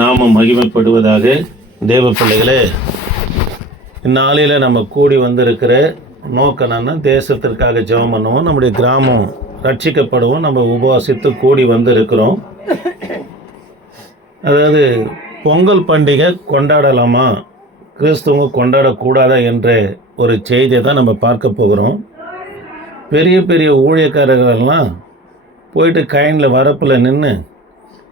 நாம மகிமைப்படுவதாக. தேவ பிள்ளைகளே, இந்நாளில் நம்ம கூடி வந்திருக்கிற நோக்கம் என்னன்னா, தேசத்திற்காக ஜெபம் பண்ணுவோம், நம்முடைய கிராமம் ரட்சிக்கப்படுவோம். நம்ம உபவாசித்து கூடி வந்திருக்கிறோம். அதாவது பொங்கல் பண்டிகை கொண்டாடலாமா, கிறிஸ்துவங்க கொண்டாடக்கூடாதா என்ற ஒரு செய்தியை தான் நம்ம பார்க்க போகிறோம். பெரிய பெரிய ஊழியக்காரர்கள்லாம் போயிட்டு கைனில் வரப்பில் நின்று,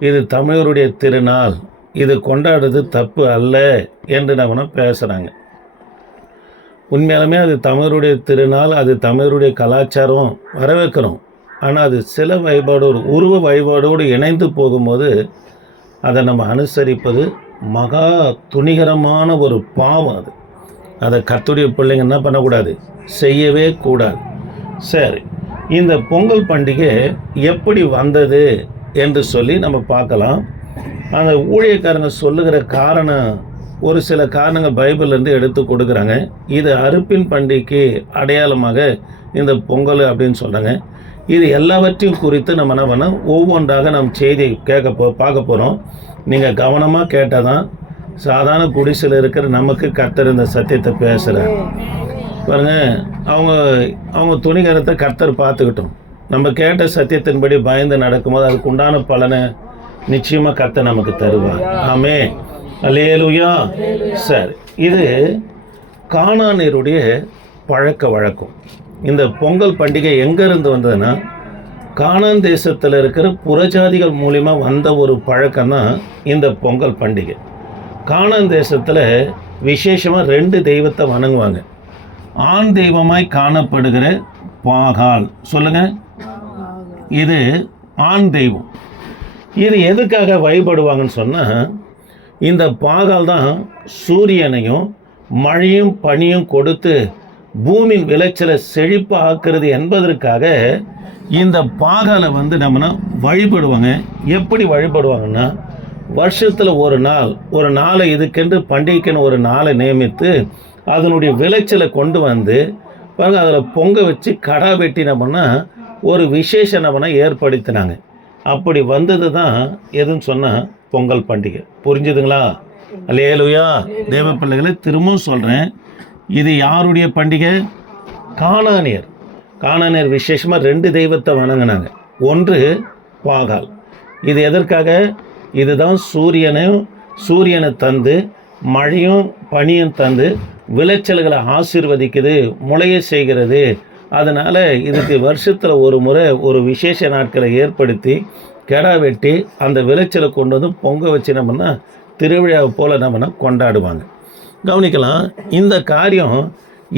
இது தமிழருடைய திருநாள், இது கொண்டாடுறது தப்பு அல்ல என்று நம்ம பேசுகிறாங்க. உண்மையாலுமே அது தமிழருடைய திருநாள், அது தமிழருடைய கலாச்சாரம், வரவேற்கிறோம். ஆனால் அது சில வழிபாடோடு, உருவ வழிபாடோடு இணைந்து போகும்போது அதை நம்ம அனுசரிப்பது மகா துணிகரமான ஒரு பாவம். அதை கர்த்தருடைய பிள்ளைங்க என்ன பண்ணக்கூடாது, செய்யவே கூடாது. சரி, இந்த பொங்கல் பண்டிகை எப்படி வந்தது என்று சொல்லி நம்ம பார்க்கலாம். அந்த ஊழியக்காரங்க சொல்லுகிற காரணம், ஒரு சில காரணங்கள் பைபிள்லேருந்து எடுத்து கொடுக்குறாங்க. இது அறுப்பின் பண்டிகைக்கு அடையாளமாக இந்த பொங்கல் அப்படின்னு சொல்கிறாங்க. இது எல்லாவற்றையும் குறித்து நம்ம என்ன பண்ணோம், ஒவ்வொன்றாக நம்ம செய்தி பார்க்க போகிறோம். நீங்கள் கவனமாக கேட்டால் தான் சாதாரண குடிசையில் இருக்கிற நமக்கு கர்த்தர் இந்த சத்தியத்தை பேசுகிறார். பாருங்க, அவங்க துணிகரத்தை கர்த்தர் பார்த்துக்கிட்டோம். நம்ம கேட்ட சத்தியத்தின்படி பயந்து நடக்கும்போது அதுக்கு உண்டான பலனை நிச்சயமாக கர்த்தர் நமக்கு தருவார். ஆமே, அல்லேலூயா. சரி, இது கானானியருடைய பழக்க வழக்கம். இந்த பொங்கல் பண்டிகை எங்கேருந்து வந்ததுன்னா, கானான் தேசத்தில் இருக்கிற புறஜாதிகள் மூலிமா வந்த ஒரு பழக்கம் தான் இந்த பொங்கல் பண்டிகை. கானான் தேசத்தில் விசேஷமாக 2 தெய்வத்தை வணங்குவாங்க. ஆண் தெய்வமாய் காணப்படுகிற பாகால், சொல்லுங்கள், இது ஆண் தெய்வம். இது எதுக்காக வழிபடுவாங்கன்னு சொன்னால், இந்த பாகால் தான் சூரியனையும் மழையும் பனியும் கொடுத்து பூமியின் விளைச்சலை செழிப்பு ஆக்குறது என்பதற்காக இந்த பாகாலை நம்ம வழிபடுவாங்க. எப்படி வழிபடுவாங்கன்னா, வருஷத்தில் ஒரு நாளை இதுக்கென்று பண்டிகைக்குன்னு ஒரு நாளை நியமித்து அதனுடைய விளைச்சலை கொண்டு வந்து பாருங்கள், அதில் பொங்க வச்சு கடா வெட்டி ஒரு விசேஷம் ஏற்படுத்தினாங்க. அப்படி வந்தது தான் எதுன்னு சொன்னால் பொங்கல் பண்டிகை. புரிஞ்சுதுங்களா? அல்லேலூயா. தேவ பிள்ளைகளை திரும்பவும் சொல்கிறேன், இது யாருடைய பண்டிகை? கானானியர் விசேஷமாக 2 தெய்வத்தை வணங்கினாங்க. ஒன்று பாகால். இது எதற்காக? இதுதான் சூரியனை தந்து மழையும் பனியும் தந்து விளைச்சல்களை ஆசீர்வதிக்குது, முளைய செய்கிறது. அதனால் இதுக்கு வருஷத்தில் ஒரு முறை ஒரு விசேஷ நாட்களை ஏற்படுத்தி கெடா வெட்டி அந்த விளைச்சலை கொண்டு வந்து பொங்க வச்சு நம்மனா திருவிழாவை போல் நம்மனா கொண்டாடுவாங்க. கவனிக்கலாம், இந்த காரியம்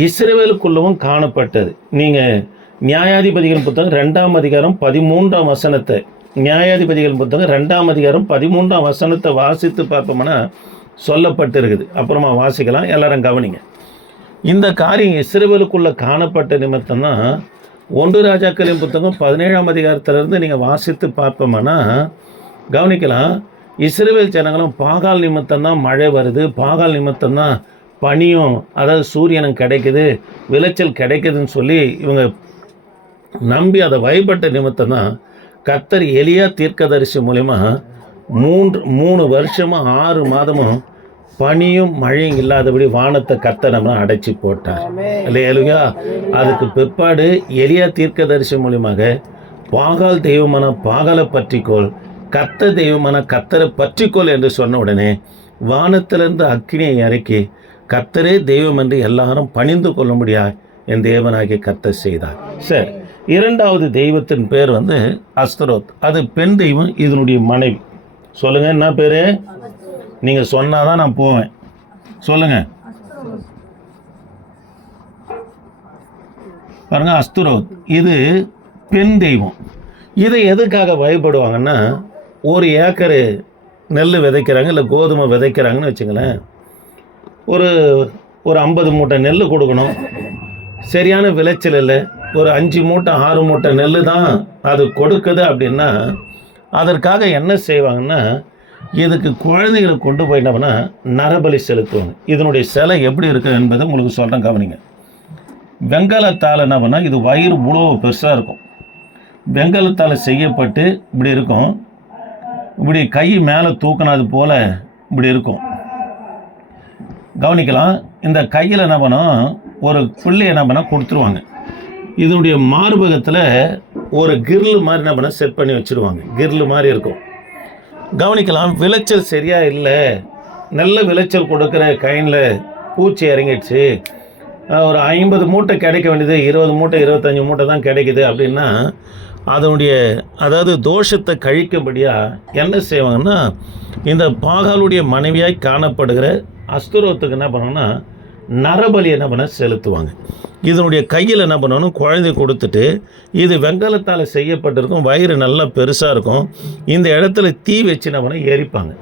இஸ்ரவேலுக்குள்ளவும் காணப்பட்டது. நீங்கள் நியாயாதிபதிகள் புத்தகம் 2ஆம் அதிகாரம் 13ஆம் வசனத்தை, நியாயாதிபதிகள் புத்தகம் 2ஆம் அதிகாரம் 13ஆம் வசனத்தை வாசித்து பார்ப்போம்னா சொல்லப்பட்டிருக்குது. அப்புறமா வாசிக்கலாம், எல்லாரும் கவனிங்க. இந்த காரியம் இஸ்ரவேலுக்குள்ளே காணப்பட்ட நிமித்தம் தான் 1 ராஜாக்களின் புத்தகம் 17ஆம் அதிகாரத்திலிருந்து நீங்கள் வாசித்து பார்ப்போம்னா கவனிக்கலாம், இஸ்ரவேல் ஜனங்களும் பாகால் நிமித்தம் தான் மழை வருது, பாகால் நிமித்தம் தான் பனியும், அதாவது சூரியனும் கிடைக்குது, விளைச்சல் கிடைக்குதுன்னு சொல்லி இவங்க நம்பி அதை வழிபட்ட நிமித்தம் தான் கர்த்தர் எலியா தீர்க்கதரிசி மூலிமா 3 வருஷமும் 6 மாதமும் பனியும் மழையும் இல்லாதபடி வானத்தை கர்த்தர் அடைச்சி போட்டார். அல்லேலூயா. அதுக்கு பிற்பாடு எலியா தீர்க்கதரிசி மூலியமாக பாகால் தெய்வமான பாகாலை பற்றிக்கோள், கர்த்தர் தெய்வமான கர்த்தரை பற்றிக்கோள் என்று சொன்ன உடனே வானத்திலிருந்து அக்கினியை இறக்கி கர்த்தரே தெய்வம் என்று எல்லாரும் பணிந்து கொள்ளும்படியா என் தேவனாகிய கர்த்தர் செய்தார். சரி, 2வது தெய்வத்தின் பேர் அஸ்தரோத். அது பெண் தெய்வம், இதனுடைய மனைவி. சொல்லுங்கள், என்ன பேர்? நீங்கள் சொன்னால் தான் நான் போவேன். சொல்லுங்கள். பாருங்கள், அஸ்தரோத் இது பெண் தெய்வம். இதை எதுக்காக வழிபடுவாங்கன்னா, 1 ஏக்கரு நெல் விதைக்கிறாங்க, இல்லை கோதுமை விதைக்கிறாங்கன்னு வச்சுங்களேன். ஒரு 50 மூட்டை நெல் கொடுக்கணும், சரியான விளைச்சல் இல்லை, ஒரு 5 மூட்டை 6 மூட்டை நெல் தான் அது கொடுக்குது அப்படின்னா அதற்காக என்ன செய்வாங்கன்னா, இதுக்கு குழந்தைகளை கொண்டு போயிட்டோம்னா நரபலி செலுத்துவாங்க. இதனுடைய சிலை எப்படி இருக்குது என்பதை உங்களுக்கு சொல்கிறேன், கவனிங்க. வெங்கலத்தால் என்ன பண்ணால், இது வயிறு இவ்வளோ பெருசாக இருக்கும், வெங்கலத்தால் செய்யப்பட்டு இப்படி இருக்கும். இப்படி கை மேலே தூக்கினது போல் இப்படி இருக்கும். கவனிக்கலாம். இந்த கையில் என்ன பண்ணோம், ஒரு புள்ளி என்ன பண்ண கொடுத்துருவாங்க. இதனுடைய மார்பகத்தில் ஒரு கிர்லு மாதிரி என்ன பண்ண செட் பண்ணி வச்சுருவாங்க. கிர்லு மாதிரி இருக்கும். கவனிக்கலாம். விளைச்சல் சரியாக இல்லை, நல்ல விளைச்சல் கொடுக்குற கைனில் பூச்சி இறங்கிடுச்சு, ஒரு 50 மூட்டை கிடைக்க வேண்டியது 20 மூட்டை 25 மூட்டை தான் கிடைக்குது அப்படின்னா, அதனுடைய அதாவது தோஷத்தை கழிக்கும்படியாக என்ன செய்வாங்கன்னா, இந்த பாகாலுடைய மனைவியாய் காணப்படுகிற அஸ்தரோத்துக்கு என்ன பண்ணுவாங்கன்னா நரபலி என்ன பண்ண செலுத்துவாங்க. இதனுடைய கையில் என்ன பண்ணணும், குழந்தை கொடுத்துட்டு, இது வெங்கலத்தால் செய்யப்பட்டிருக்கும், வயிறு நல்லா பெருசாக இருக்கும், இந்த இடத்துல தீ வச்சு என்ன பண்ண எரிப்பாங்க.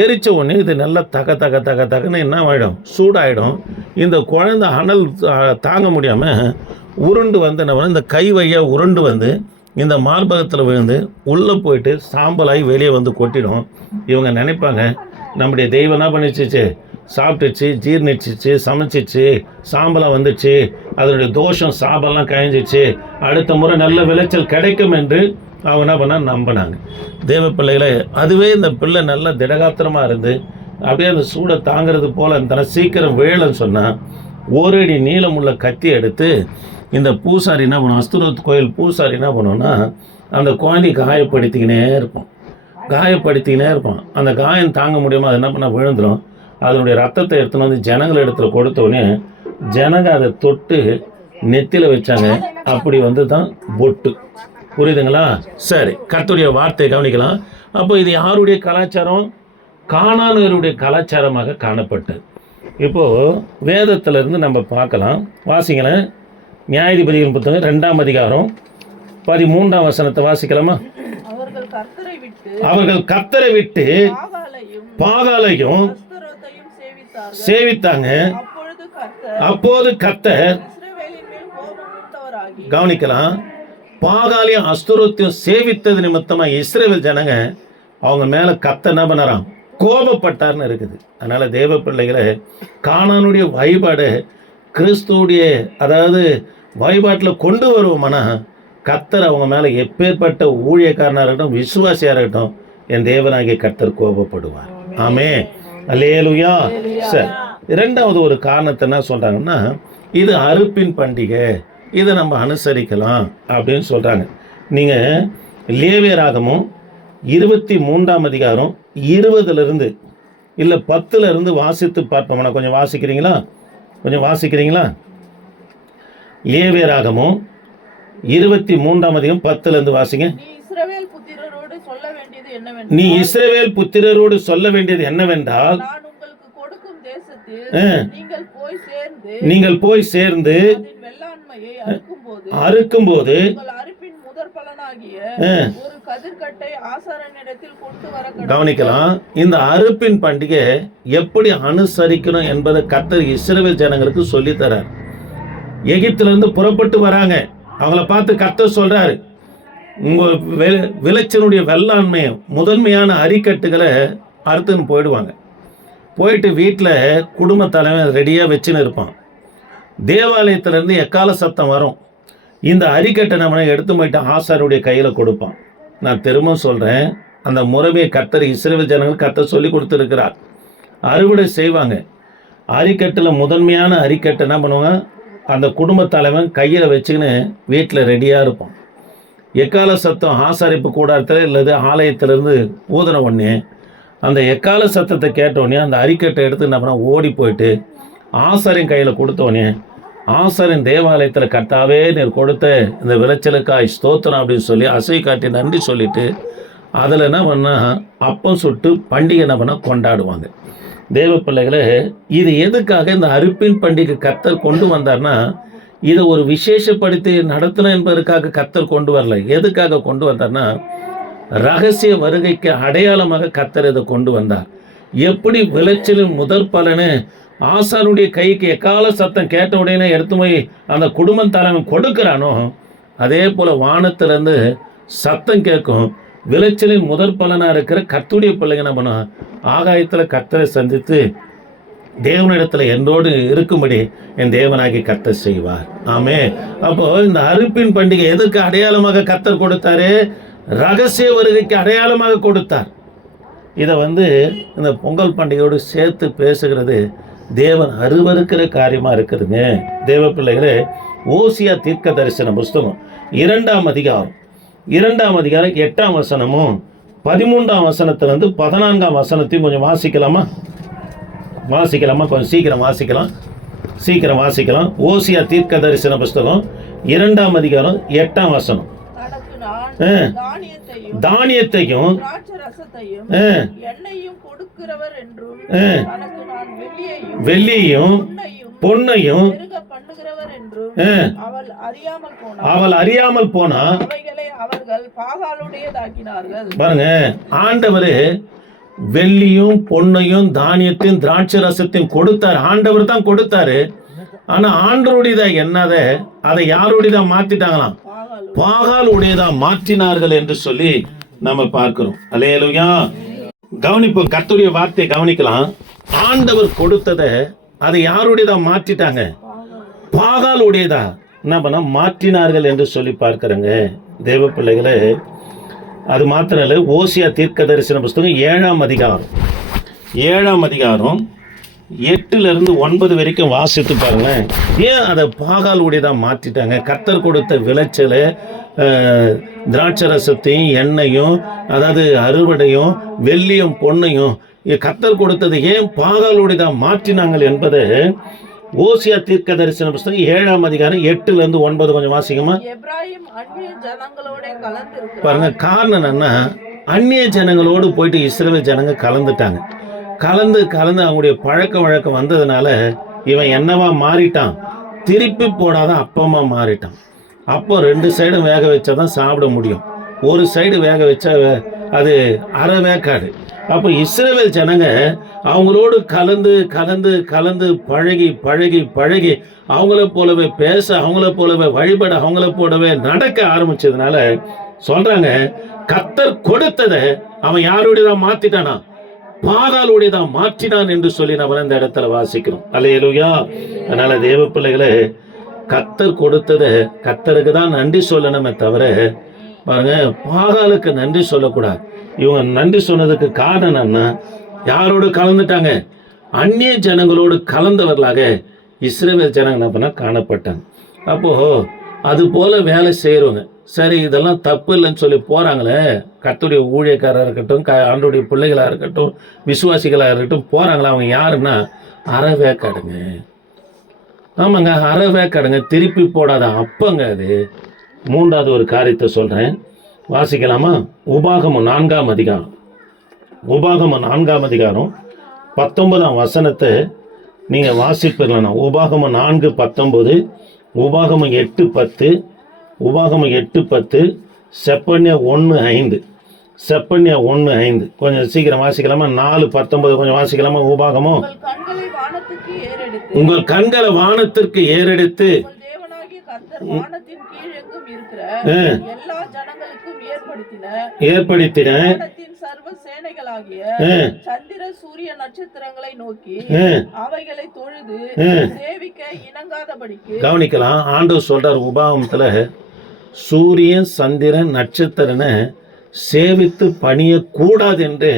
எரித்த உடனே இது நல்லா தகன்னு என்ன ஆகிடும், சூடாகிடும். இந்த குழந்தை அனல் தாங்க முடியாமல் உருண்டு வந்து என்ன பண்ண, இந்த கை வழியாக உருண்டு வந்து இந்த மார்பகத்தில் விழுந்து உள்ளே போயிட்டு சாம்பலாகி வெளியே வந்து கொட்டிடும். இவங்க நினைப்பாங்க, நம்முடைய தெய்வம் என்ன பண்ணிச்சிச்சு, சாப்பிட்டுச்சு, ஜீர்ணிச்சிச்சு, சமைச்சிச்சு, சாம்பலாக வந்துச்சு, அதனுடைய தோஷம் சாபெல்லாம் கழிஞ்சிச்சு, அடுத்த முறை நல்ல விளைச்சல் கிடைக்கும் என்று அவங்க என்ன பண்ண நம்பினாங்க. தேவ பிள்ளைகளை, அதுவே இந்த பிள்ளை நல்ல திடகாத்திரமாக இருந்து அப்படியே அந்த சூடை தாங்கிறது போல் தன சீக்கிரம் விழலைன்னு சொன்னால், ஒரு அடி நீளமுள்ள கத்தி எடுத்து இந்த பூசாரி என்ன பண்ணுவோம், அஸ்தரோத் கோயில் பூசாரி என்ன பண்ணுவோன்னா, அந்த குழந்தையை காயப்படுத்திக்கினே இருப்பான். அந்த காயம் தாங்க முடியாமல் அது என்ன பண்ண விழுந்துடும். அதனுடைய ரத்தத்தை எடுத்துன்னு வந்து ஜனங்கள் இடத்துல கொடுத்தோடனே ஜனங்க அதை தொட்டு நெத்தியில் வச்சாங்க. அப்படி வந்து தான் பொட்டு. புரியுதுங்களா? சரி, கர்த்தருடைய வார்த்தையை கவனிக்கலாம். அப்போ இது யாருடைய கலாச்சாரம்? கானானியருடைய கலாச்சாரமாக காணப்பட்டது. இப்போது வேதத்திலிருந்து நம்ம பார்க்கலாம். வாசிங்களேன். நியாயாதிபதிகள் புத்தகம் 2ஆம் அதிகாரம் 13ஆம் வசனத்தை வாசிக்கலாமா? அவர்கள் கர்த்தரை விட்டு பாகாலையும் சேவித்தாங்க. அப்போது கர்த்தர், கவனிக்கலாம், பாகாலையும் அஸ்தரோத்தையும் சேவித்தது நிமித்தமாக இஸ்ரவேல் ஜனங்க அவங்க மேலே கர்த்தர் என்ன பண்ணாராம், கோபப்பட்டார்னு இருக்குது. அதனால் தேவ பிள்ளைகளை, கானானுடைய வழிபாடு கிறிஸ்துவுடைய அதாவது வழிபாட்டில் கொண்டு வருவோம்னா கர்த்தர் அவங்க மேலே எப்பேற்பட்ட ஊழியக்காரனாக இருக்கட்டும், விசுவாசியாக இருக்கட்டும், என் தேவனாகிய கர்த்தர் கோபப்படுவார். ஆமே, அல்லேலூயா. சரி, இரண்டாவது ஒரு காரணத்தை என்ன சொல்கிறாங்கன்னா, இது அறுப்பின் பண்டிகை, இதை நம்ம அனுசரிக்கலாம் அப்படின்னு சொல்கிறாங்க. நீங்கள் லேவியராகமும் 23ஆம் அதிகாரம் 20 இல்லை 10 வாசித்து பார்ப்போம்னா, கொஞ்சம் வாசிக்கிறீங்களா? லேவியராகமும் 23ஆம் அதிகாரம் 10 வாசிங்க. நீ இஸ்ரவேல் புத்திரரோடு சொல்ல வேண்டியது என்னவென்றால், நீங்கள் போய் சேர்ந்து அறுக்கும்போது கவனிக்கலாம். இந்த அறுப்பின் பண்டிகை எப்படி அனுசரிக்கணும் என்பதை கர்த்தர் இஸ்ரவேல் ஜனங்களுக்கு சொல்லித்தரார். எகிப்திலிருந்து புறப்பட்டு வராங்க. அவங்கள பார்த்து கர்த்தர் சொல்றாரு, உங்கள் விளைச்சலுடைய வெள்ளாண்மையை முதன்மையான அரிக்கட்டுகளை அறுத்துன்னு போயிடுவாங்க. போயிட்டு வீட்டில் குடும்ப தலைவன் ரெடியாக வச்சுன்னு இருப்பான். தேவாலயத்திலேருந்து எக்கால சத்தம் வரும். இந்த அரிக்கட்டை நம்ம எடுத்து போயிட்டு ஆசாருடைய கையில் கொடுப்பான். நான் திரும்ப சொல்கிறேன், அந்த முறைமையை கர்த்தர் இஸ்ரவேல் ஜனங்கள் கர்த்தர் சொல்லி கொடுத்துருக்கிறார். அறுவடை செய்வாங்க. அரிக்கட்டில் முதன்மையான அரிக்கட்டை என்ன பண்ணுவாங்க, அந்த குடும்ப தலைவன் கையில் வச்சுக்கின்னு வீட்டில் ரெடியாக இருப்பான். எக்கால சத்தம் ஆசாரிப்பு கூடாரத்தில் இல்லது ஆலயத்திலேருந்து ஊதின உடனே அந்த எக்கால சத்தத்தை கேட்டோடனே அந்த அரிக்கட்டை எடுத்து என்ன பண்ண ஓடி போயிட்டு ஆசாரின் கையில் கொடுத்தோடனே, ஆசாரின் தேவாலயத்தில் கர்த்தாவே நீர் கொடுத்த இந்த விளைச்சலுக்காய் ஸ்தோத்திரம் அப்படின்னு சொல்லி அசை காட்டி நன்றி சொல்லிவிட்டு அதில் என்ன பண்ணால் அப்பம் சுட்டு பண்டிகை என்ன பண்ணால் கொண்டாடுவாங்க. தேவ பிள்ளைகளே, இது எதுக்காக இந்த அறுப்பின் பண்டிகை கர்த்தர் கொண்டு வந்தார்னா, இதை ஒரு விசேஷப்படுத்தி நடத்தணும் என்பதற்காக கர்த்தர் கொண்டு வரல. எதுக்காக கொண்டு வந்தார்னா, ரகசிய வருகைக்கு அடையாளமாக கர்த்தர் இதை கொண்டு வந்தார். எப்படி விளைச்சலின் முதற் பலனு ஆசானுடைய கைக்கு எக்கால சத்தம் கேட்ட உடனே எடுத்து போய் அந்த குடும்ப தலைவன் கொடுக்கிறானோ, அதே போல் வானத்திலேருந்து சத்தம் கேட்கும். விளைச்சலின் முதற் பலனாக இருக்கிற கர்த்தருடைய பிள்ளைங்க என்ன பண்ணோம், ஆகாயத்தில் கர்த்தரை சந்தித்து தேவனிடத்தில் என்னோடு இருக்கும்படி என் தேவனாகி கர்த்தர் செய்வார். ஆமே. அப்போ இந்த அறுப்பின் பண்டிகை எதுக்கு அடையாளமாக கர்த்தர் கொடுத்தாரு? ரகசிய வருகைக்கு அடையாளமாக கொடுத்தார். இதை இந்த பொங்கல் பண்டிகையோடு சேர்த்து பேசுகிறது தேவன் அருவருக்கிற காரியமாக இருக்குதுங்க. தேவ பிள்ளைகளே, ஓசியா தீர்க்க தரிசன புஸ்தகம் 2ஆம் அதிகாரம் 8ஆம் வசனமும் 13ஆம் வசனத்திலிருந்து 14ஆம் வசனத்தையும் கொஞ்சம் வாசிக்கலாமா? கொஞ்சம் சீக்கிரம் வாசிக்கலாம். ஓசியா தீர்க்க தரிசன புஸ்தகம் 2ஆம் அதிகாரம் 8ஆம் வசனம். தானியத்தையும் வெள்ளியையும் பொன்னையும் அவள் அறியாமல் போனா பாருங்க. ஆண்டவர் வெள்ளியும் பொன்னையும் தானியத்தையும் திராட்சை ரசத்தையும் கொடுத்தாரு. ஆண்டவர் தான் கொடுத்தாரு. ஆனா ஆண்டவருடையதா என்னத அதை யாருடையதா மாத்திட்டாங்களாம்? பாகால் உடையதா மாற்றினார்கள் என்று சொல்லி நம்ம பார்க்கிறோம். அல்லேலூயா. கவனிப்போம், கர்த்தருடைய வார்த்தையை கவனிக்கலாம். ஆண்டவர் கொடுத்ததை அதை யாருடையதா மாற்றிட்டாங்க? பாகால் உடையதா என்ன பண்ண மாற்றினார்கள் என்று சொல்லி பார்க்கிறேங்க. தேவ பிள்ளைகளே, அது மாத்திரம் இல்லை, ஓசியா தீர்க்க தரிசன புஸ்தகம் 7ஆம் அதிகாரம் 8லிருந்து 9 வரைக்கும் வாசித்து பாருங்க. ஏன் அதை பாகால் உடையதாக மாற்றிட்டாங்க? கர்த்தர் கொடுத்த விளைச்சலை, திராட்சை ரசத்தையும் எண்ணெயும், அதாவது அறுவடையும் வெள்ளியும் பொன்னையும் கர்த்தர் கொடுத்தது ஏன் பாகால் உடையதாக மாற்றினாங்க என்பதை ஓசியா தீர்க்க தரிசன புஸ்தகம் 7ஆம் அதிகாரம் 8லிருந்து 9 கொஞ்சம் வாசிக்குமா? பாருங்க, காரணம் என்னன்னா, அந்நிய ஜனங்களோடு போயிட்டு இஸ்ரவேல் ஜனங்க கலந்துட்டாங்க. கலந்து அவங்களுடைய பழக்க வழக்கம் வந்ததுனால இவன் என்னவா மாறிட்டான்? திருப்பி போடாத அப்பமா மாறிட்டான். அப்போ 2 சைடும் வேக வச்சாதான் சாப்பிட முடியும். ஒரு சைடு வேக வச்சா அது அரை வேக்காடு. அப்போ இஸ்ரவேல் ஜனங்க அவங்களோடு கலந்து பழகி அவங்கள போலவே பேச, அவங்கள போலவே வழிபட, அவங்கள போலவே நடக்க ஆரம்பிச்சதுனால சொல்றாங்க, கர்த்தர் கொடுத்ததை அவன் யாருடையதான் மாத்திட்டானா? பாகாலுடையதான் மாற்றினான் என்று சொல்லி நம்ம இந்த இடத்துல வாசிக்கிறோம். அல்லேலூயா. அதனால தேவ பிள்ளைகளே, கர்த்தர் கொடுத்ததை கர்த்தருக்கு தான் நன்றி சொல்லணுமே தவிர பாருங்க பாகாலுக்கு நன்றி சொல்லக்கூடாது. இவங்க நன்றி சொன்னதுக்கு காரணம் என்ன? யாரோடு கலந்துட்டாங்க? அந்நிய ஜனங்களோடு கலந்தவர்களாக இஸ்ரவேல் ஜனங்க என்ன பண்ண காணப்பட்டாங்க. அப்போ அது போல வேலை செய்யறவங்க, சரி இதெல்லாம் தப்பு இல்லைன்னு சொல்லி போறாங்களே, கர்த்தருடைய ஊழியக்காரராக இருக்கட்டும், ஆண்டவருடைய பிள்ளைகளாக இருக்கட்டும், விசுவாசிகளாக இருக்கட்டும் போறாங்களா, அவங்க யாருன்னா அறவேக்காடுங்க. ஆமாங்க, அறவேக்காடுங்க, திருப்பி போடாத அப்பங்க அது. 3வது ஒரு காரியத்தை சொல்றேன், வாசிக்கலாமா? உபாகமம் 4ஆம் அதிகாரம் 19ஆம் வசனத்தை நீங்க வாசிப்பீங்களா? உபாகமம் 4:19, உபாகமம் 8:10, செப்பனியா 1:5 கொஞ்சம் சீக்கிரம் வாசிக்கலாமா? 4:19 கொஞ்சம் வாசிக்கலாமா? உபாகமம், உங்கள் கண்களை வானத்திற்கு ஏறெடுத்து ஏற்படுத்தின சந்திர சூரிய நட்சத்திரங்களை நோக்கி அவைகளை தொழுது சேவிக்க இணங்காதபடிக்கு. கவனிக்கலாம், ஆண்டவர் சொல்றார் உபாகமத்துல, சூரியன் சந்திரன் நட்சத்திரனை சேவித்து பணிய கூடாது என்று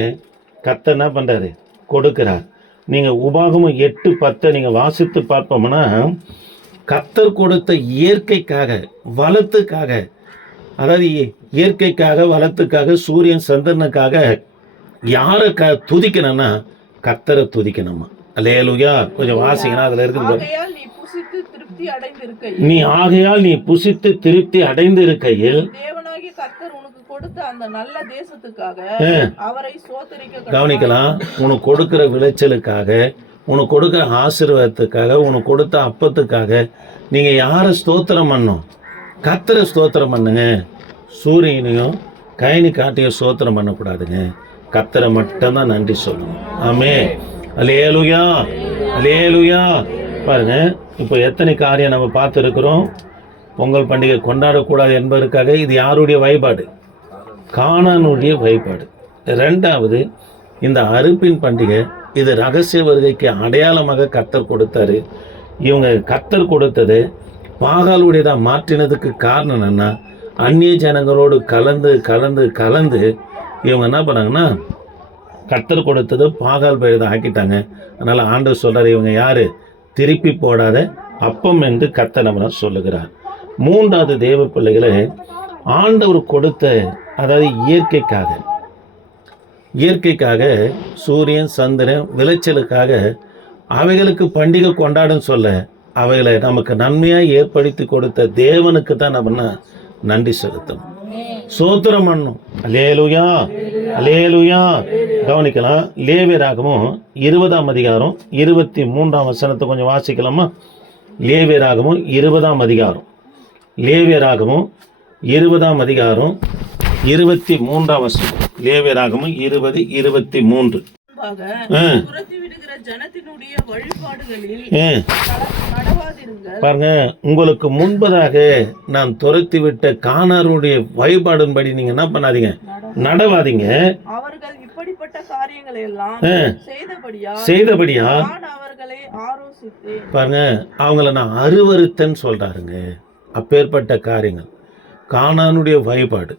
கர்த்தர் என்ன பண்றாரு? கொடுக்கிறார். நீங்க உபாகமம் 8:10 நீங்க வாசித்து பார்ப்போம்னா, கர்த்தர் கொடுத்த இயற்கைக்காக வளத்துக்காக, அதாவது இயற்கைக்காக வளத்துக்காக சூரியன் சந்திரனுக்காக யாரை துதிக்கணும்னா கர்த்தரை துதிக்கணுமா? அல்லேலூயா. கொஞ்சம் வாசிக்கணும், அதுல இருக்குது. நீ ஆகையால் நீ புசித்து திருப்தி அடைந்து இருக்கையில் கவனிக்கலாம், உனக்கு கொடுக்கிற விளைச்சலுக்காக, உனக்கு கொடுக்கிற ஆசீர்வாதத்துக்காக, உனக்கு கொடுத்த அப்பத்துக்காக நீங்க யாரை ஸ்தோத்திரம் பண்ணணும்? கர்த்தரை ஸ்தோத்திரம் பண்ணுங்க. சூரியனையும் கைனி காட்டியும் ஸ்தோத்திரம் பண்ணக்கூடாதுங்க. கர்த்தரை மட்டும்தான் நன்றி சொல்லணும். ஆமே. அல்லேலூயா, அல்லேலூயா. பாருங்க, இப்போ எத்தனை காரியம் நம்ம பார்த்துருக்கிறோம். பொங்கல் பண்டிகை கொண்டாடக்கூடாது என்பதற்காக இது யாருடைய வழிபாடு? கானானுடைய வழிபாடு. 2வது, இந்த அறுப்பின் பண்டிகை இது ரகசிய வருகைக்கு அடையாளமாக கர்த்தர் கொடுத்தாரு. இவங்க கர்த்தர் கொடுத்தது பாகாலுடையதாக மாற்றினதுக்கு காரணம் என்னன்னா, அந்நிய ஜனங்களோடு கலந்து இவங்க என்ன பண்ணாங்கன்னா கர்த்தர் கொடுத்தது பாகால் பயிர் ஆக்கிட்டாங்க. அதனால் ஆண்டவர் சொல்கிறார், இவங்க யார்? திருப்பி போடாத அப்பம் என்று கர்த்தர் நம்ம சொல்லுகிறார். மூன்றாவது தேவ பிள்ளைகளை, ஆண்டவர் கொடுத்த, அதாவது இயற்கைக்காக சூரியன் சந்திரன் விளைச்சலுக்காக அவைகளுக்கு பண்டிகை கொண்டாடும் சொல்ல, அவைகளை நமக்கு நன்மையாக ஏற்படுத்தி கொடுத்த தேவனுக்கு தான் நம்ம நன்றி செலுத்தணும், சோத்திரம் பண்ணணும். அல்லேலூயா, அல்லேலூயா. கவனிக்கலாம். லேவியராகமும் 20ஆம் அதிகாரம் 23ஆம் வசனத்தை கொஞ்சம் வாசிக்கலாமா? லேவியராகமும் 20ஆம் அதிகாரம், லேவியராகமும் 20ஆம் அதிகாரம் 23ஆம் வசனம். லேவியராகமும் 20:23. பாருங்க, உங்களுக்கு முன்பதாக நான் துரத்தி விட்ட கானாருடைய வழிபாடுபடி நீங்க என்ன பண்ணாதீங்க, நடவாதீங்க. அவர்கள் இப்படிப்பட்ட காரியங்களை எல்லாம் செய்தபடியா பாருங்க, அவங்கள நான் அருவருத்தன்னு சொல்றாருங்க. அப்பேற்பட்ட காரியங்கள், கானானுடைய வழிபாடு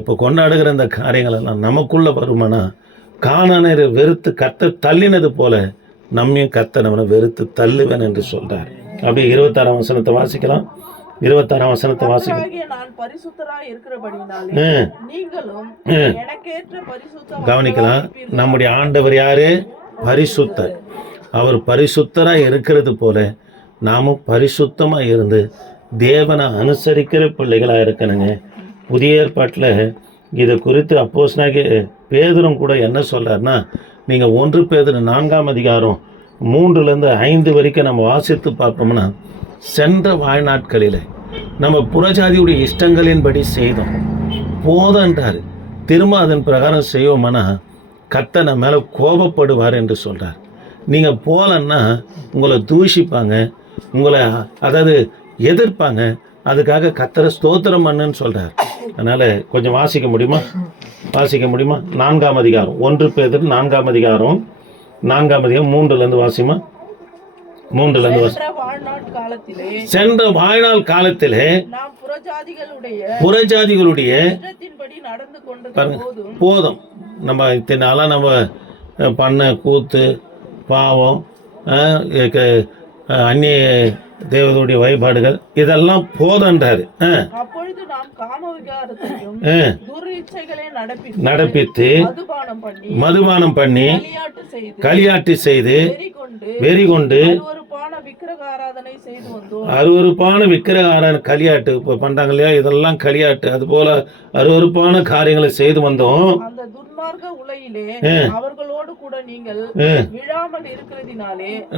இப்போ கொண்டாடுகிற இந்த காரியங்கள் எல்லாம் நமக்குள்ள வருமானா, கானானை வெறுத்து கர்த்தர் தள்ளினது போல நம்மையும் கர்த்தர் நம்மளை வெறுத்து தள்ளுவேன் என்று சொல்றார். அப்படியே 26ஆம் வசனத்தை வாசிக்கலாம். 26ஆம் வசனத்தை வாசிக்கலாம். கவனிக்கலாம். நம்முடைய ஆண்டவர் யாரு? பரிசுத்தர். அவர் பரிசுத்தராக இருக்கிறது போல நாமும் பரிசுத்தமாக இருந்து தேவனை அனுசரிக்கிற பிள்ளைகளாக இருக்கணுங்க. புதிய ஏற்பாட்டில் இதை குறித்து அப்போஸ்தலனாகிய பேதுரும் கூட என்ன சொல்கிறாருன்னா, நீங்கள் 1 பேதுரு 4ஆம் அதிகாரம் 3-5 வரைக்கும் நம்ம வாசித்து பார்ப்போம்னா, சென்ற வாழ்நாட்களில் நம்ம புறஜாதியுடைய இஷ்டங்களின்படி செய்தோம் போதன்றார். திரும்ப அதன் பிரகாரம் செய்வோம்னா கர்த்தர் நம்ம மேலே கோபப்படுவார் என்று சொல்கிறார். நீங்கள் போகலன்னா உங்களை தூஷிப்பாங்க, உங்களை அதாவது எதிர்ப்பாங்க. அதுக்காக கர்த்தரை ஸ்தோத்திரம் பண்ணுன்னு சொல்கிறார். அதனால் கொஞ்சம் வாசிக்க முடியுமா? 4ஆம் அதிகாரம் 1 பேதுரு 4ஆம் அதிகாரம் 3 வாசிமா. 3 வாசி. சென்ற வாழ்நாள் காலத்திலே புறஜாதிகளுடைய போதும். நம்ம இத்தனை நாளாக நம்ம பண்ண கூத்து பாவம் அந்நிய தேவனுடைய வழிபாடுகள் இதெல்லாம் போதன்றாரு. நடப்பித்து மதுபானம் பண்ணி களியாட்டு செய்து வெறி கொண்டு அருவருப்பான விக்கிரகாராதனை களியாட்டு இப்போ பண்றாங்க இல்லையா, இதெல்லாம் களியாட்டு. அது போல அருவருப்பான காரியங்களை செய்து வந்தோம்.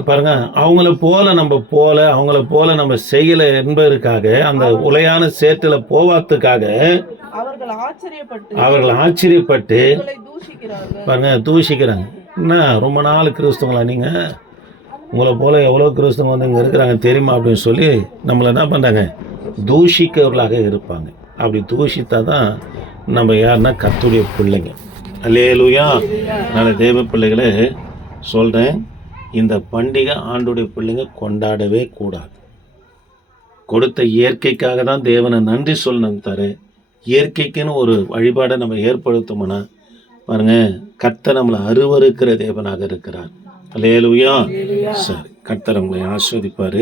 பாருங்க, அவங்கள போல நம்ம செய்யல என்பதற்காக, அந்த உலையான சேற்றுல போவாத்துக்காக அவர்கள் ஆச்சரியப்பட்டு பாருங்க தூஷிக்கிறாங்க. என்ன ரொம்ப நாள் கிறிஸ்தவங்களா நீங்க? உங்களை போல எவ்வளோ கிறிஸ்தவங்க வந்து இங்கே இருக்கிறாங்க தெரியுமா அப்படின்னு சொல்லி நம்மளை என்ன பண்ணுறாங்க, தூஷிக்கிறவர்களாக இருப்பாங்க. அப்படி தூஷித்தா தான் நம்ம யாருன்னா கர்த்தருடைய பிள்ளைங்க. அல்லேலூயா. நான் தேவ பிள்ளைகளை சொல்கிறேன், இந்த பண்டிகை ஆண்டுடைய பிள்ளைங்க கொண்டாடவே கூடாது. கொடுத்த இயற்கைக்காக தான் தேவனை நன்றி சொல்லணும். தர இயற்கைக்குன்னு ஒரு வழிபாடை நம்ம ஏற்படுத்தோம்னா பாருங்க, கர்த்தர் நம்மளை அருவருக்கிற தேவனாக இருக்கிறார். அல்லேலூயா. சரி, கர்த்தர் உங்களை ஆசீர்வதிப்பார்.